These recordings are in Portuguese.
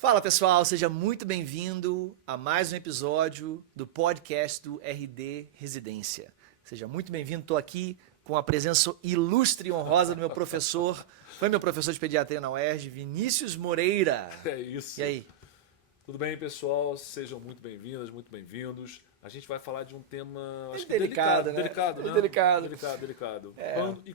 Fala pessoal, seja muito bem-vindo a mais um episódio do podcast do RD Residência. Seja muito bem-vindo, estou aqui com a presença ilustre e honrosa do meu professor, foi meu professor de pediatria na UERJ, Vinícius Moreira. É isso. E aí? Tudo bem, pessoal? Sejam muito bem-vindas, muito bem-vindos. A gente vai falar de um tema acho que Delicado, né? delicado, né? Delicado. Delicado.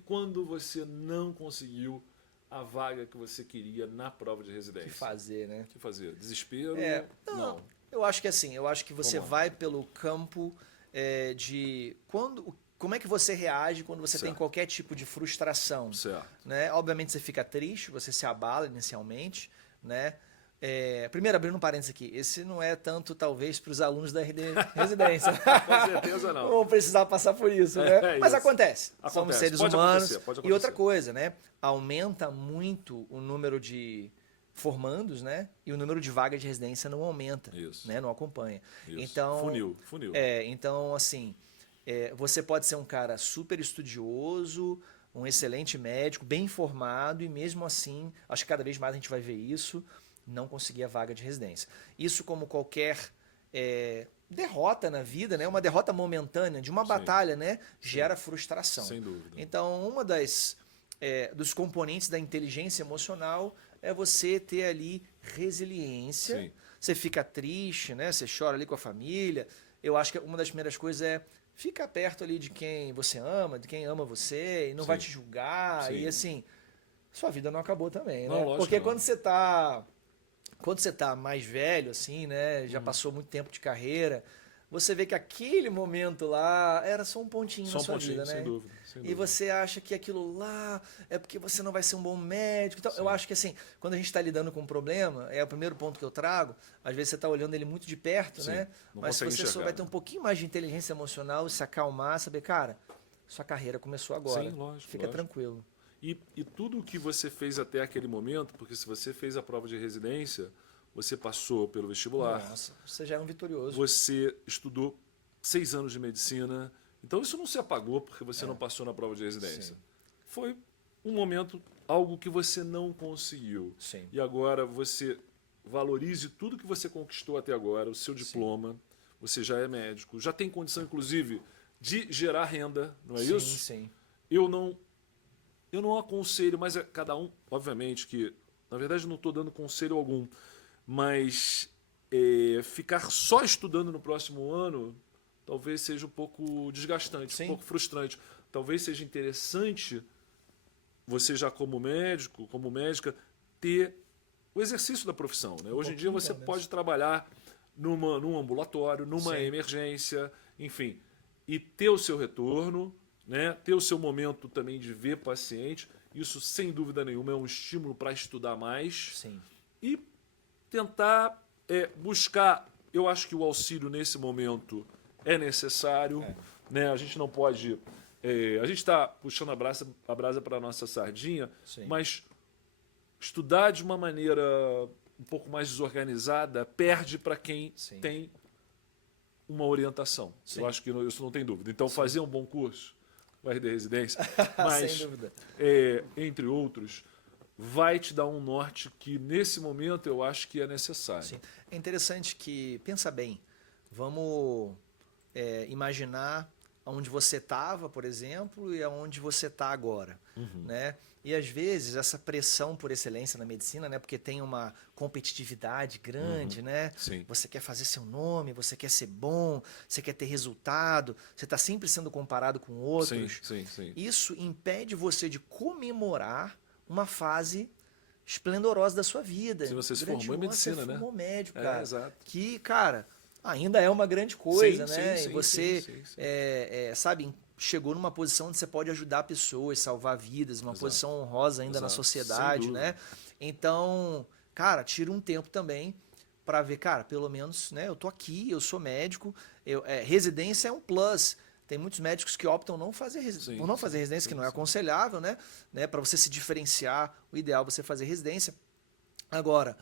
Quando você não conseguiu a vaga que você queria na prova de residência? O que fazer, né? O que fazer? Desespero? Não. Eu acho que assim, você Vamos lá. vai pelo campo de como é que você reage quando você tem Certo. qualquer tipo de frustração. Certo. Né? Obviamente você fica triste, você se abala inicialmente, né? Primeiro, abrindo um parênteses aqui, esse não é tanto, talvez, para os alunos da RD Residência. Com certeza não. Vão precisar passar por isso, né? Mas Isso. acontece. Somos seres Pode humanos. acontecer. E outra coisa, né? Aumenta muito o número de formandos, né? E o número de vagas de residência não aumenta, Isso. né? Não acompanha. Isso. Então, Funil. então, assim, você pode ser um cara super estudioso, um excelente médico, bem informado, e mesmo assim, acho que cada vez mais a gente vai ver isso, não conseguir a vaga de residência. Isso, como qualquer derrota na vida, né? Uma derrota momentânea de uma batalha, né? Gera frustração. Sem dúvida. Então, uma dos componentes da inteligência emocional é você ter ali resiliência. Sim. Você fica triste, né? Você chora ali com a família. Eu acho que uma das primeiras coisas é ficar perto ali de quem você ama, de quem ama você, e não vai te julgar. Sim. E assim, sua vida não acabou também, Não, né? lógico Porque não. quando você tá mais velho, assim, né? Já passou muito tempo de carreira, você vê que aquele momento lá era só um pontinho Só na um sua pontinho, vida, né? sem dúvida. E você acha que aquilo lá é porque você não vai ser um bom médico. Então, eu acho que assim, quando a gente está lidando com um problema, é o primeiro ponto que eu trago, às vezes você está olhando ele muito de perto, Sim, né? não Mas se consegue você enxergar, souber ter né? um pouquinho mais de inteligência emocional, se acalmar, saber, cara, sua carreira começou agora. Sim, lógico, Fica lógico. tranquilo. E tudo o que você fez até aquele momento, porque se você fez a prova de residência, você passou pelo vestibular, Nossa, você já é um vitorioso. você estudou 6 anos de medicina, então isso não se apagou porque você não passou na prova de residência. Sim. Foi um momento, algo que você não conseguiu. Sim. E agora você valorize tudo que você conquistou até agora, o seu diploma, você já é médico, já tem condição, inclusive, de gerar renda, não é Sim, isso? sim. Eu não aconselho, mas cada um, obviamente que, na verdade, eu não estou dando conselho algum, mas ficar só estudando no próximo ano talvez seja um pouco desgastante, Sim. um pouco frustrante. Talvez seja interessante você já como médico, como médica, ter o exercício da profissão, né? Hoje em dia você pode trabalhar num ambulatório, numa emergência, enfim, e ter o seu retorno, né? Ter o seu momento também de ver paciente. Isso, sem dúvida nenhuma, é um estímulo para estudar mais. Sim. E tentar buscar, eu acho que o auxílio nesse momento é necessário, né? A gente não pode, a gente está puxando a brasa para a nossa sardinha, mas estudar de uma maneira um pouco mais desorganizada perde para quem tem uma orientação. Eu acho que isso não tem dúvida. Então, fazer um bom curso, o RD Residência, mas, Sem dúvida. entre outros, vai te dar um norte que, nesse momento, eu acho que é necessário. Sim. É interessante que, pensa bem, vamos imaginar onde você estava, por exemplo, e aonde você está agora, né? E às vezes essa pressão por excelência na medicina, né? Porque tem uma competitividade grande, né? Sim. Você quer fazer seu nome, você quer ser bom, você quer ter resultado, você está sempre sendo comparado com outros. Sim. Isso impede você de comemorar uma fase esplendorosa da sua vida. Se você se formou em medicina, você né? formou médico, cara. Exato. Que, cara, ainda é uma grande coisa, né? Sim, e você, sim. sabe, chegou numa posição onde você pode ajudar pessoas, salvar vidas, uma posição honrosa ainda na sociedade, né? Então, cara, tira um tempo também para ver, cara, pelo menos, né? Eu tô aqui, eu sou médico, residência é um plus. Tem muitos médicos que optam por não fazer residência, que não é aconselhável, né? Para você se diferenciar, o ideal é você fazer residência. Agora,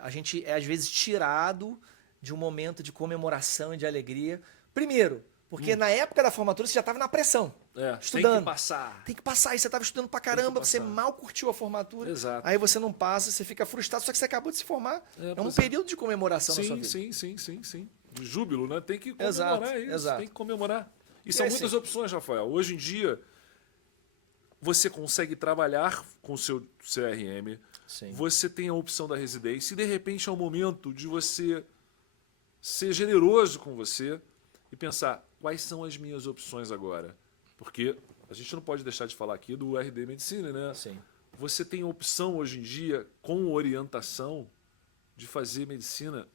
a gente é às vezes tirado de um momento de comemoração e de alegria. Primeiro, porque na época da formatura você já estava na pressão. estudando. Tem que passar. Tem que passar. E você estava estudando pra caramba, você mal curtiu a formatura. Exato. Aí você não passa, você fica frustrado, só que você acabou de se formar. É um período de comemoração na sua vida. Sim. De júbilo, né? Tem que comemorar isso. Exato. Tem que comemorar. E são muitas opções, Rafael. Hoje em dia, você consegue trabalhar com o seu CRM. Sim. Você tem a opção da residência. E, de repente, é o momento de você ser generoso com você e pensar, quais são as minhas opções agora? Porque a gente não pode deixar de falar aqui do RD Medicina, né? Sim. Você tem a opção hoje em dia, com orientação, de fazer medicina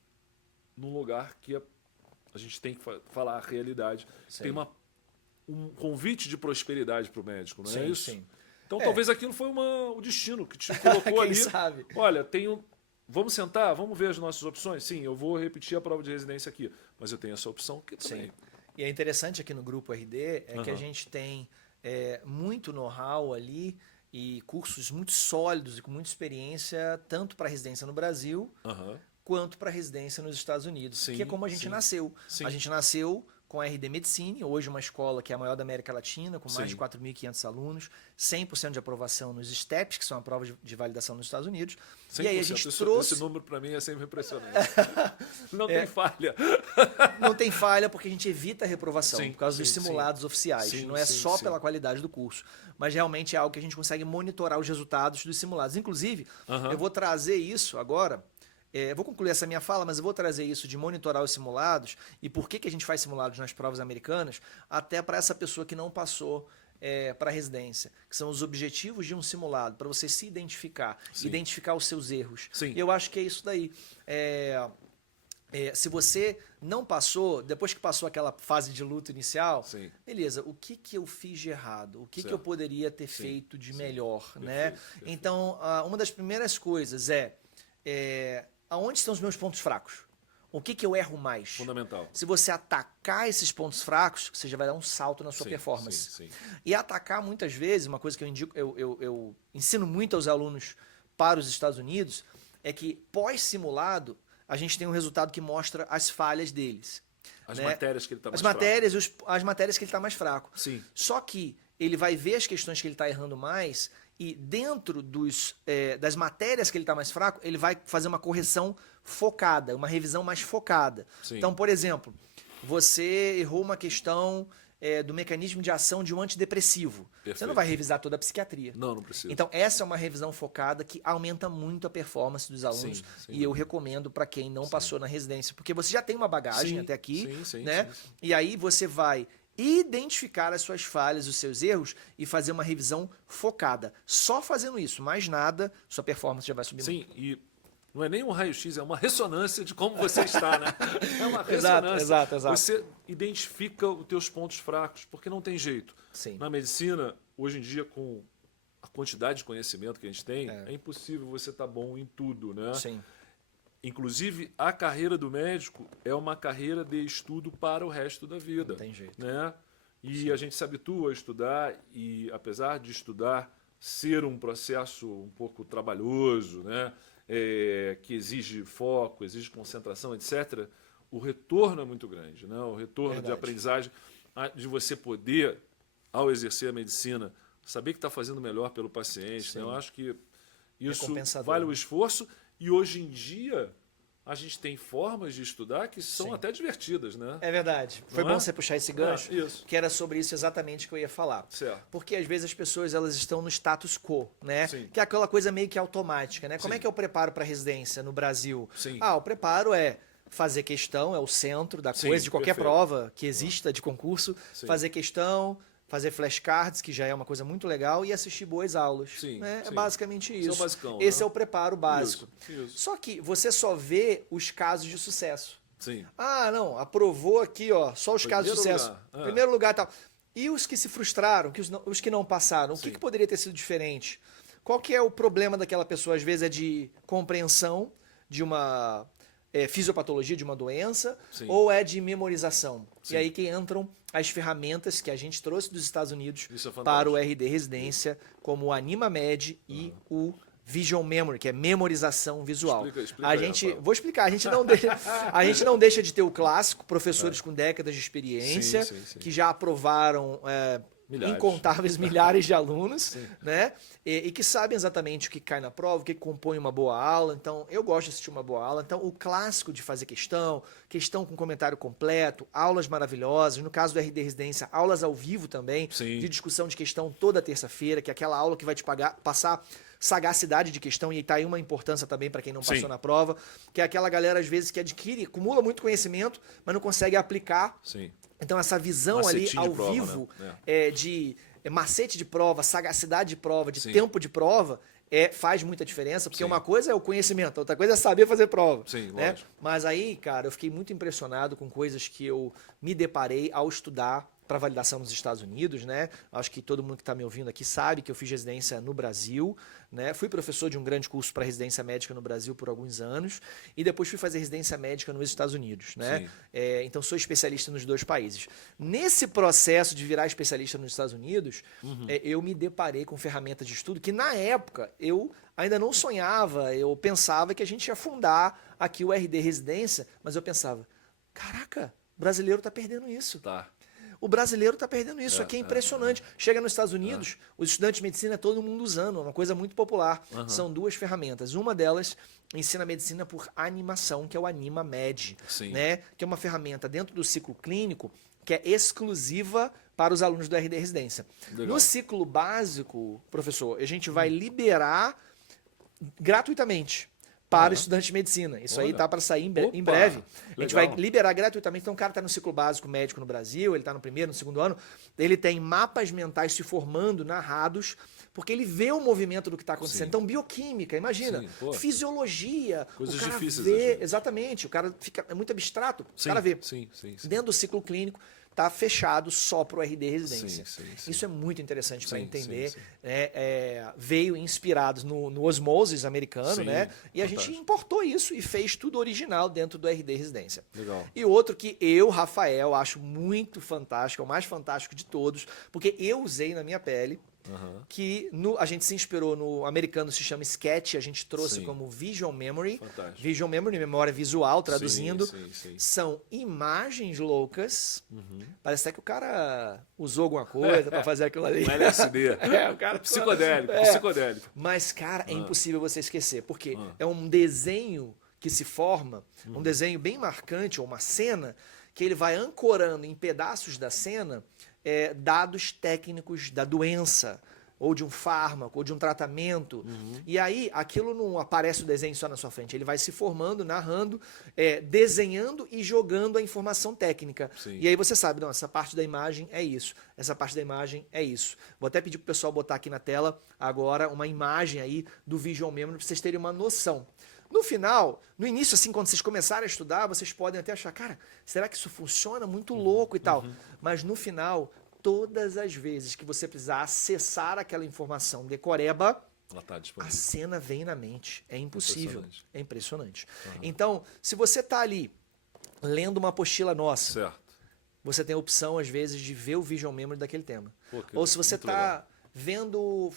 num lugar que a gente tem que falar a realidade. Sim. Tem um convite de prosperidade para o médico, não é isso? Sim. Então talvez aquilo foi o destino que te colocou ali. Sabe? Olha, vamos sentar, vamos ver as nossas opções? Sim, eu vou repetir a prova de residência aqui, mas eu tenho essa opção aqui também. Sim. E é interessante aqui no Grupo RD que a gente tem muito know-how ali e cursos muito sólidos e com muita experiência, tanto para residência no Brasil, quanto para residência nos Estados Unidos, que é como a gente nasceu. Sim. A gente nasceu com a RD Medicine, hoje uma escola que é a maior da América Latina, com mais de 4.500 alunos, 100% de aprovação nos STEPs, que são a prova de validação nos Estados Unidos. 100%. E aí a gente trouxe... Esse número para mim é sempre impressionante. Não tem falha. Não tem falha porque a gente evita a reprovação, por causa dos simulados oficiais. Não é só pela qualidade do curso, mas realmente é algo que a gente consegue monitorar os resultados dos simulados. Inclusive, eu vou trazer isso agora... vou concluir essa minha fala, mas eu vou trazer isso de monitorar os simulados e por que a gente faz simulados nas provas americanas, até para essa pessoa que não passou para a residência, que são os objetivos de um simulado, para você se identificar, identificar os seus erros. E eu acho que é isso daí. Se você não passou, depois que passou aquela fase de luto inicial, beleza, o que eu fiz de errado? O que eu poderia ter feito de melhor? Perfeito. Então, uma das primeiras coisas aonde estão os meus pontos fracos? O que eu erro mais? Fundamental. Se você atacar esses pontos fracos, você já vai dar um salto na sua performance. E atacar, muitas vezes, uma coisa que eu indico, eu ensino muito aos alunos para os Estados Unidos, é que pós-simulado, a gente tem um resultado que mostra as falhas deles. As matérias que ele está mais fraco. As matérias que ele está mais fraco. Sim. Só que ele vai ver as questões que ele está errando mais e dentro das matérias que ele está mais fraco, ele vai fazer uma correção focada, uma revisão mais focada. Então, por exemplo, você errou uma questão do mecanismo de ação de um antidepressivo. Perfeito. Você não vai revisar toda a psiquiatria. Não precisa. Então, essa é uma revisão focada que aumenta muito a performance dos alunos e eu recomendo para quem não passou na residência, porque você já tem uma bagagem até aqui, né? E aí você vai identificar as suas falhas, os seus erros e fazer uma revisão focada. Só fazendo isso, mais nada, sua performance já vai subir muito. E não é nem um raio-x, é uma ressonância de como você está, né? É uma ressonância. Exato. Você identifica os teus pontos fracos, porque não tem jeito. Na medicina, hoje em dia, com a quantidade de conhecimento que a gente tem, é impossível você estar bom em tudo, né? Inclusive, a carreira do médico é uma carreira de estudo para o resto da vida. Não tem jeito. Né? E a gente se habitua a estudar e, apesar de estudar ser um processo um pouco trabalhoso, né? Que exige foco, exige concentração, etc., o retorno é muito grande. Né? O retorno de aprendizagem, de você poder, ao exercer a medicina, saber que está fazendo melhor pelo paciente. Né? Eu acho que isso vale o esforço. E hoje em dia, a gente tem formas de estudar que são até divertidas, né? É verdade. Foi bom você puxar esse gancho, que era sobre isso exatamente que eu ia falar. Porque às vezes as pessoas elas estão no status quo, né? Que é aquela coisa meio que automática, né? Como é que eu preparo para residência no Brasil? O preparo é fazer questão, é o centro da coisa, de qualquer prova que exista de concurso, fazer questão, fazer flashcards, que já é uma coisa muito legal, e assistir boas aulas. É basicamente isso. Esse é o preparo básico. Isso. Só que você só vê os casos de sucesso. Não, aprovou aqui, ó, só os casos de sucesso. Primeiro lugar e tal. E os que se frustraram, os que não passaram, o que poderia ter sido diferente? Qual que é o problema daquela pessoa? Às vezes é de compreensão de uma fisiopatologia, de uma doença, ou é de memorização. E aí que entram as ferramentas que a gente trouxe dos Estados Unidos para o RD Residência, como o AnimaMed e o Vision Memory, que é memorização visual. Explica vou explicar, a gente não deixa de ter o clássico, professores com décadas de experiência, que já aprovaram incontáveis milhares de alunos, né? E que sabem exatamente o que cai na prova, o que compõe uma boa aula. Então, eu gosto de assistir uma boa aula. Então, o clássico de fazer questão com comentário completo, aulas maravilhosas. No caso do RD Residência, aulas ao vivo também, de discussão de questão toda terça-feira, que é aquela aula que vai te passar sagacidade de questão, e tá aí uma importância também para quem não passou na prova, que é aquela galera, às vezes, que adquire, acumula muito conhecimento, mas não consegue aplicar. Então, essa visão Macetinho ali ao prova, vivo, né? De macete de prova, sagacidade de prova, de tempo de prova, faz muita diferença, porque uma coisa é o conhecimento, outra coisa é saber fazer prova. Né? Mas aí, cara, eu fiquei muito impressionado com coisas que eu me deparei ao estudar para validação nos Estados Unidos, né? Acho que todo mundo que está me ouvindo aqui sabe que eu fiz residência no Brasil, né? Fui professor de um grande curso para residência médica no Brasil por alguns anos e depois fui fazer residência médica nos Estados Unidos, né? Então sou especialista nos dois países. Nesse processo de virar especialista nos Estados Unidos, eu me deparei com ferramentas de estudo que na época eu ainda não sonhava, eu pensava que a gente ia fundar aqui o RD Residência, mas eu pensava, caraca, o brasileiro está perdendo isso. O brasileiro está perdendo isso. Aqui é impressionante. Chega nos Estados Unidos, os estudantes de medicina é todo mundo usando, é uma coisa muito popular. São duas ferramentas. Uma delas ensina medicina por animação, que é o AnimaMed, né? Que é uma ferramenta dentro do ciclo clínico que é exclusiva para os alunos do RD Residência. No ciclo básico, professor, a gente vai liberar gratuitamente para estudantes de medicina. Isso aí tá para sair em breve. A gente vai liberar gratuitamente. Então, o cara está no ciclo básico médico no Brasil, ele está no primeiro, no segundo ano, ele tem mapas mentais se formando, narrados, porque ele vê o movimento do que está acontecendo. Então, bioquímica, imagina, fisiologia. Coisas o cara difíceis. Vê, exatamente, o cara fica muito abstrato. O cara vê. Dentro do ciclo clínico, está fechado só para o RD Residência. Isso é muito interessante para entender. Né? Veio inspirados no Osmosis americano, né? E a gente importou isso e fez tudo original dentro do RD Residência. E outro que eu, Rafael, acho muito fantástico, é o mais fantástico de todos, porque eu usei na minha pele, que a gente se inspirou no americano, se chama Sketch, a gente trouxe como Visual Memory. Visual Memory, memória visual, traduzindo. São imagens loucas. Parece até que o cara usou alguma coisa para fazer aquilo ali. Um LSD. O cara psicodélico. Mas, cara, é impossível você esquecer, porque é um desenho que se forma, um desenho bem marcante, ou uma cena, que ele vai ancorando em pedaços da cena dados técnicos da doença, ou de um fármaco, ou de um tratamento. E aí, aquilo não aparece o desenho só na sua frente, ele vai se formando, narrando, desenhando e jogando a informação técnica. E aí você sabe, não, essa parte da imagem é isso, essa parte da imagem é isso. Vou até pedir pro pessoal botar aqui na tela agora uma imagem aí do Visual Memory, para vocês terem uma noção. No final, no início, assim, quando vocês começarem a estudar, vocês podem até achar, cara, será que isso funciona? Muito louco e tal. Mas no final, todas as vezes que você precisar acessar aquela informação decoreba, a cena vem na mente. É impossível. É impressionante. Então, se você está ali lendo uma apostila nossa, você tem a opção, às vezes, de ver o Visual Memory daquele tema. Ou se você está vendo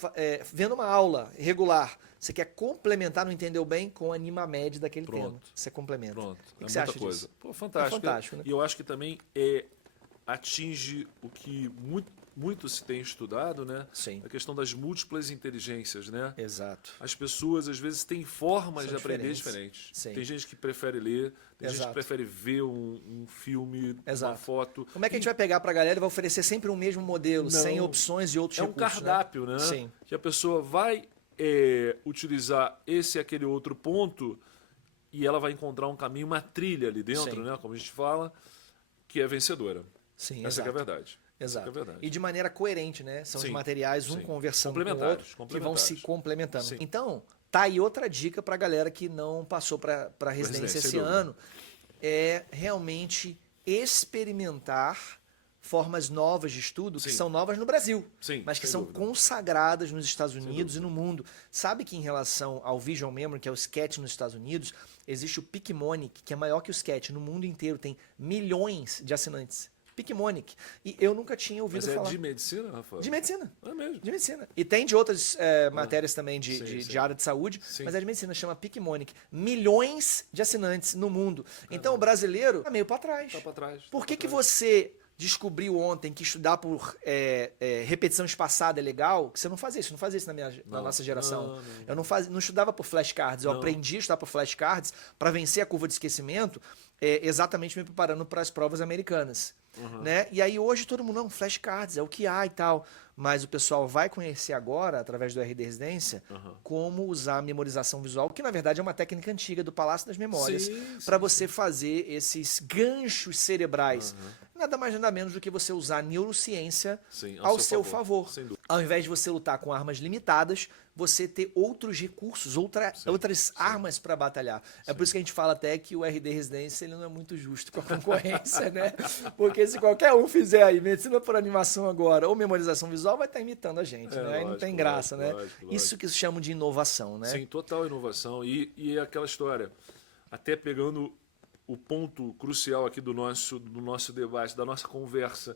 uma aula regular, você quer complementar, não entendeu bem, com a AnimaMed daquele tema. Você complementa. O que você acha disso? Fantástico. É fantástico, né? E eu acho que também atinge o que muito se tem estudado, né? Sim. A questão das múltiplas inteligências, né? Exato. As pessoas, às vezes, têm formas de aprender diferentes. Tem gente que prefere ler, tem gente que prefere ver um filme, uma foto. Como é que a gente vai pegar para a galera e vai oferecer sempre o mesmo modelo, sem opções e outros recursos? É um cardápio, né? Sim. Que a pessoa vai utilizar esse e aquele outro ponto e ela vai encontrar um caminho, uma trilha ali dentro, né? Como a gente fala, que é vencedora. Sim, Essa que é a verdade. Exato. É verdade. E de maneira coerente, né? São os materiais conversando com o outro, que vão se complementando. Então, tá aí outra dica para a galera que não passou para residência esse ano, é realmente experimentar formas novas de estudo, que são novas no Brasil, mas que são consagradas nos Estados Unidos e no mundo. Sabe que em relação ao Visual Memory, que é o Sketch nos Estados Unidos, existe o PicMonic, que é maior que o Sketch. No mundo inteiro tem milhões de assinantes. PicMonic. E eu nunca tinha ouvido falar. Mas é de medicina, Rafael? De medicina. É mesmo? De medicina. E tem de outras matérias também de área de saúde, mas é de medicina, chama PicMonic. Milhões de assinantes no mundo. Então o brasileiro tá meio para trás. Tá para trás. Por que você descobriu ontem que estudar por repetição espaçada é legal, que você não fazia isso, na nossa geração. Eu não estudava por flashcards, eu aprendi a estudar por flashcards para vencer a curva de esquecimento, exatamente me preparando para as provas americanas. Né? E aí hoje todo mundo, não, flashcards, é o que há e tal. Mas o pessoal vai conhecer agora, através do RD Residência, como usar a memorização visual, que na verdade é uma técnica antiga do Palácio das Memórias, para você fazer esses ganchos cerebrais. Nada mais nada menos do que você usar a neurociência ao seu favor. Ao invés de você lutar com armas limitadas, você ter outros recursos, outras armas para batalhar. É por isso que a gente fala até que o RD Residência ele não é muito justo com a concorrência, né? Porque se qualquer um fizer aí medicina por animação agora ou memorização visual, vai estar imitando a gente, né? Aí não tem graça, né? Lógico. Isso que se chama de inovação, né? Sim, total inovação. E aquela história, até pegando o ponto crucial aqui do nosso debate, da nossa conversa,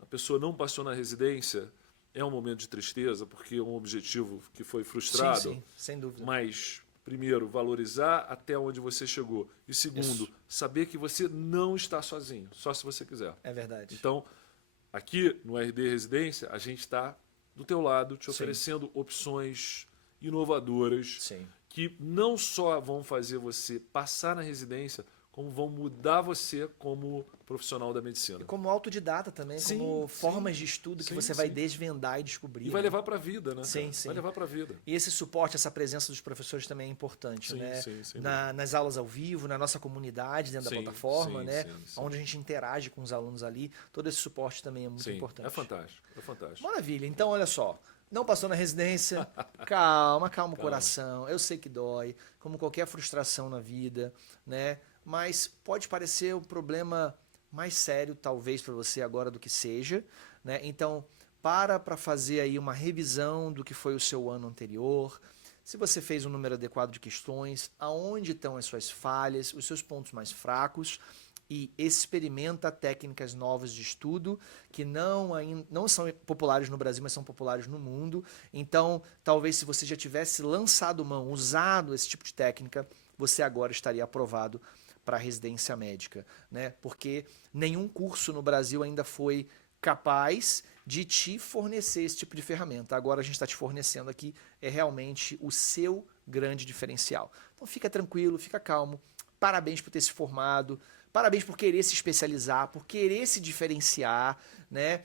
a pessoa não passou na residência, é um momento de tristeza, porque é um objetivo que foi frustrado. Sim, sem dúvida. Mas, primeiro, valorizar até onde você chegou. E segundo, saber que você não está sozinho, só se você quiser. É verdade. Então, aqui no RD Residência, a gente está do teu lado, te oferecendo opções inovadoras que não só vão fazer você passar na residência, como vão mudar você como profissional da medicina. E como autodidata também, como formas de estudo que você vai desvendar e descobrir. E vai levar para a vida, né? Sim. Vai levar para a vida. E esse suporte, essa presença dos professores também é importante, né? Nas aulas ao vivo, na nossa comunidade, dentro da plataforma, né? Onde a gente interage com os alunos ali. Todo esse suporte também é muito importante. É fantástico, é fantástico. Maravilha. Então, olha só. Não passou na residência, calma o coração. Eu sei que dói, como qualquer frustração na vida, né? Mas pode parecer um problema mais sério, talvez, para você agora do que seja, né? Então, para fazer aí uma revisão do que foi o seu ano anterior, se você fez um número adequado de questões, aonde estão as suas falhas, os seus pontos mais fracos, e experimenta técnicas novas de estudo que não são populares no Brasil, mas são populares no mundo. Então, talvez se você já tivesse lançado mão, usado esse tipo de técnica, você agora estaria aprovado para a residência médica, né? Porque nenhum curso no Brasil ainda foi capaz de te fornecer esse tipo de ferramenta. Agora a gente está te fornecendo aqui, é realmente o seu grande diferencial. Então fica tranquilo, fica calmo, parabéns por ter se formado, parabéns por querer se especializar, por querer se diferenciar, né?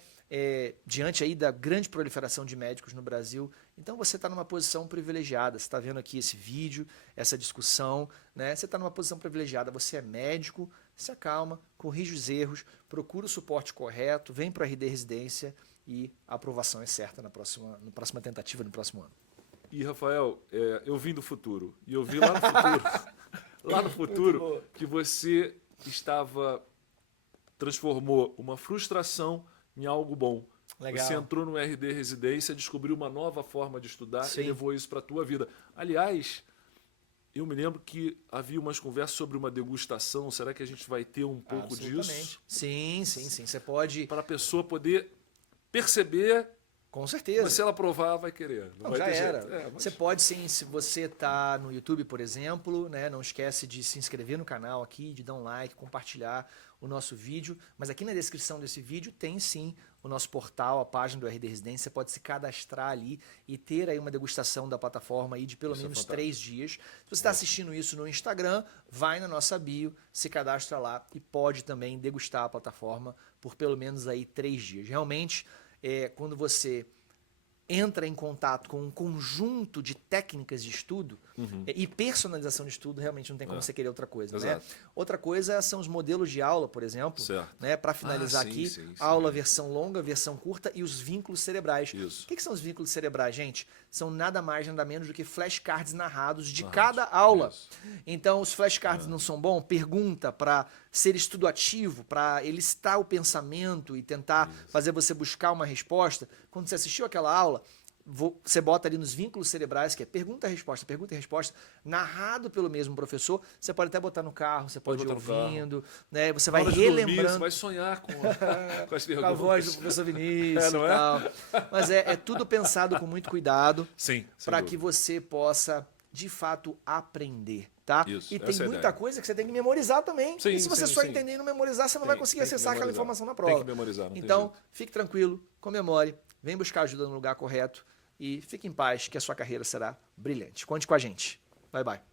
Diante aí da grande proliferação de médicos no Brasil. Então você está numa posição privilegiada, você está vendo aqui esse vídeo, essa discussão, né? Você está numa posição privilegiada, você é médico, se acalma, corrige os erros, procura o suporte correto, vem para a RD Residência e a aprovação é certa na próxima tentativa, no próximo ano. E, Rafael, eu vim do futuro, e eu vi lá no futuro, lá no futuro, que você transformou uma frustração em algo bom. Legal. Você entrou no RD Residência, descobriu uma nova forma de estudar e levou isso para a tua vida. Aliás, eu me lembro que havia umas conversas sobre uma degustação. Será que a gente vai ter um pouco disso? Sim. Você pode... Para a pessoa poder perceber... Com certeza. Mas se ela provar, vai querer. Não já era. Você pode sim, se você está no YouTube, por exemplo, né, não esquece de se inscrever no canal aqui, de dar um like, compartilhar o nosso vídeo. Mas aqui na descrição desse vídeo tem sim o nosso portal, a página do RD Residência. Você pode se cadastrar ali e ter aí uma degustação da plataforma aí de pelo menos 3 dias. Se você está assistindo isso no Instagram, vai na nossa bio, se cadastra lá e pode também degustar a plataforma por pelo menos aí 3 dias. Realmente, quando você entra em contato com um conjunto de técnicas de estudo e personalização de estudo, realmente não tem como você querer outra coisa. Né? Outra coisa são os modelos de aula, por exemplo, né? Para finalizar aula versão longa, versão curta e os vínculos cerebrais. O que são os vínculos cerebrais, gente? São nada mais, nada menos do que flashcards narrados de cada aula. Então, os flashcards não são bons? Pergunta para ser estudo ativo, para listar o pensamento e tentar fazer você buscar uma resposta. Quando você assistiu aquela aula, você bota ali nos vínculos cerebrais, que é pergunta e resposta, narrado pelo mesmo professor. Você pode até botar no carro, você pode ir ouvindo, né? Você vai relembrando. Você vai sonhar com as perguntas. Com a voz do professor Vinícius e tal. Mas é tudo pensado com muito cuidado para que você possa, de fato, aprender. tá? Isso, E tem essa é a muita ideia. coisa que você tem que memorizar também. Sim, e se você sim, só sim. entender e não memorizar, você não vai conseguir Tem que acessar aquela memorizar. informação na Tem prova. que memorizar, não tem Então, jeito. fique tranquilo, comemore, vem buscar ajuda no lugar correto e fique em paz que a sua carreira será brilhante. Conte com a gente. Bye, bye.